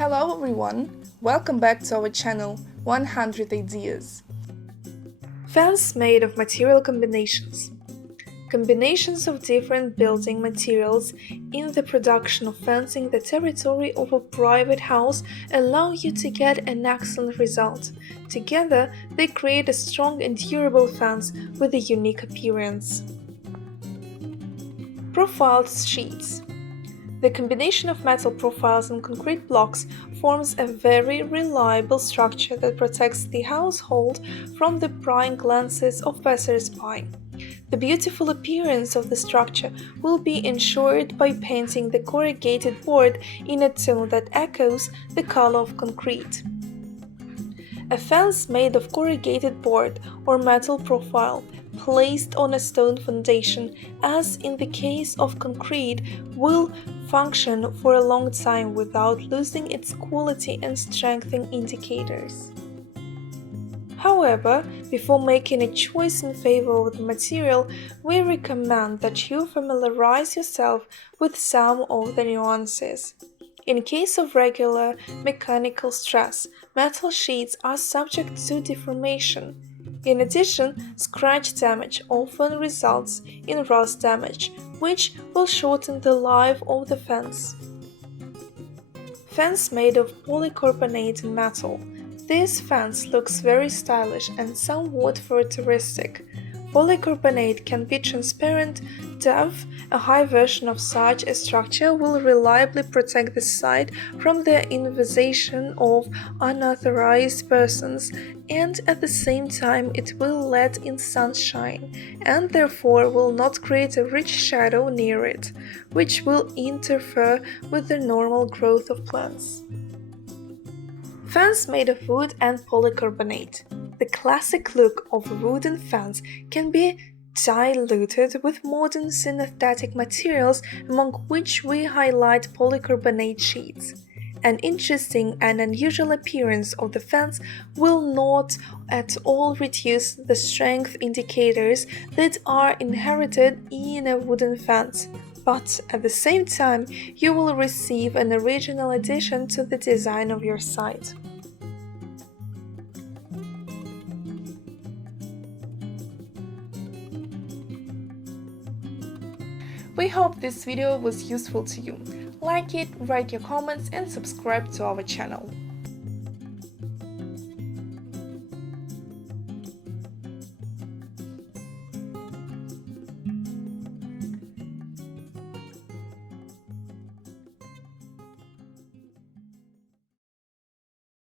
Hello everyone, welcome back to our channel 100 Ideas. Fence made of material combinations. Combinations of different building materials in the production of fencing the territory of a private house allow you to get an excellent result. Together, they create a strong and durable fence with a unique appearance. Profiled sheets. The combination of metal profiles and concrete blocks forms a very reliable structure that protects the household from the prying glances of passers-by. The beautiful appearance of the structure will be ensured by painting the corrugated board in a tone that echoes the color of concrete. A fence made of corrugated board or metal profile placed on a stone foundation, as in the case of concrete, will function for a long time without losing its quality and strengthening indicators. However, before making a choice in favor of the material, we recommend that you familiarize yourself with some of the nuances. In case of regular mechanical stress, metal sheets are subject to deformation. In addition, scratch damage often results in rust damage, which will shorten the life of the fence. Fence made of polycarbonate and metal. This fence looks very stylish and somewhat futuristic. Polycarbonate can be transparent, tough. A high version of such a structure will reliably protect the site from the invasion of unauthorized persons, and at the same time it will let in sunshine, and therefore will not create a rich shadow near it, which will interfere with the normal growth of plants. Fence made of wood and polycarbonate. The classic look of a wooden fence can be diluted with modern synthetic materials, among which we highlight polycarbonate sheets. An interesting and unusual appearance of the fence will not at all reduce the strength indicators that are inherited in a wooden fence, but at the same time you will receive an original addition to the design of your site. We hope this video was useful to you. Like it, write your comments and subscribe to our channel.